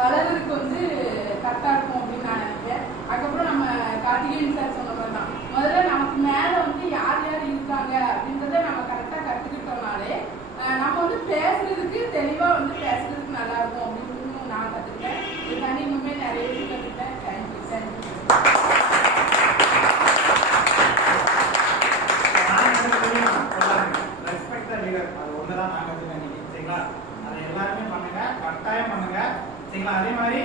வளர்றதுக்கு வந்து கரெக்டாக இருக்கும் அப்படின்னு நான் நினைக்கிறேன். அதுக்கப்புறம் நம்ம கார்த்திகேயன் சார் சொன்ன மாதிரி தான் முதல்ல நமக்கு மேலே வந்து யார் யார் இருக்காங்க அப்படின்றத நம்ம கரெக்டாக கற்றுக்கிட்டோம்னாலே நம்ம வந்து பேசுறதுக்கு தெளிவாக வந்து பேசுறதுக்கு நல்லா இருக்கும் அப்படின்னு நான் கற்றுக்கிட்டேன். இது தாண்டி இன்னுமே நிறைய விஷயம் கற்றுக்கிட்டேன். Thank you thank you. அதை எல்லாருமே பண்ணுங்க, கட்டாயம் பண்ணுங்க. சரிங்களா? அதே மாதிரி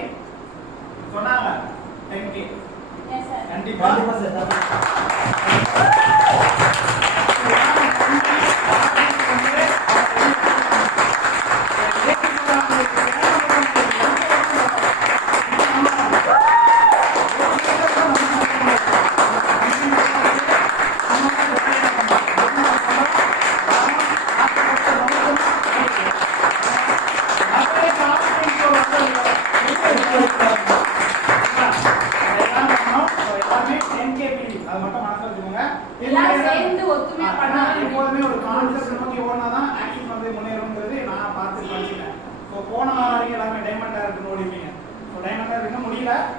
சொன்னாங்க 10K கண்டிப்பா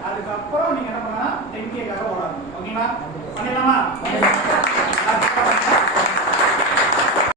அதுக்கப்புறம் நீங்க என்ன பண்ணலாம் 10K ஓடாது. ஓகேங்களா? பண்ணிடலாமா?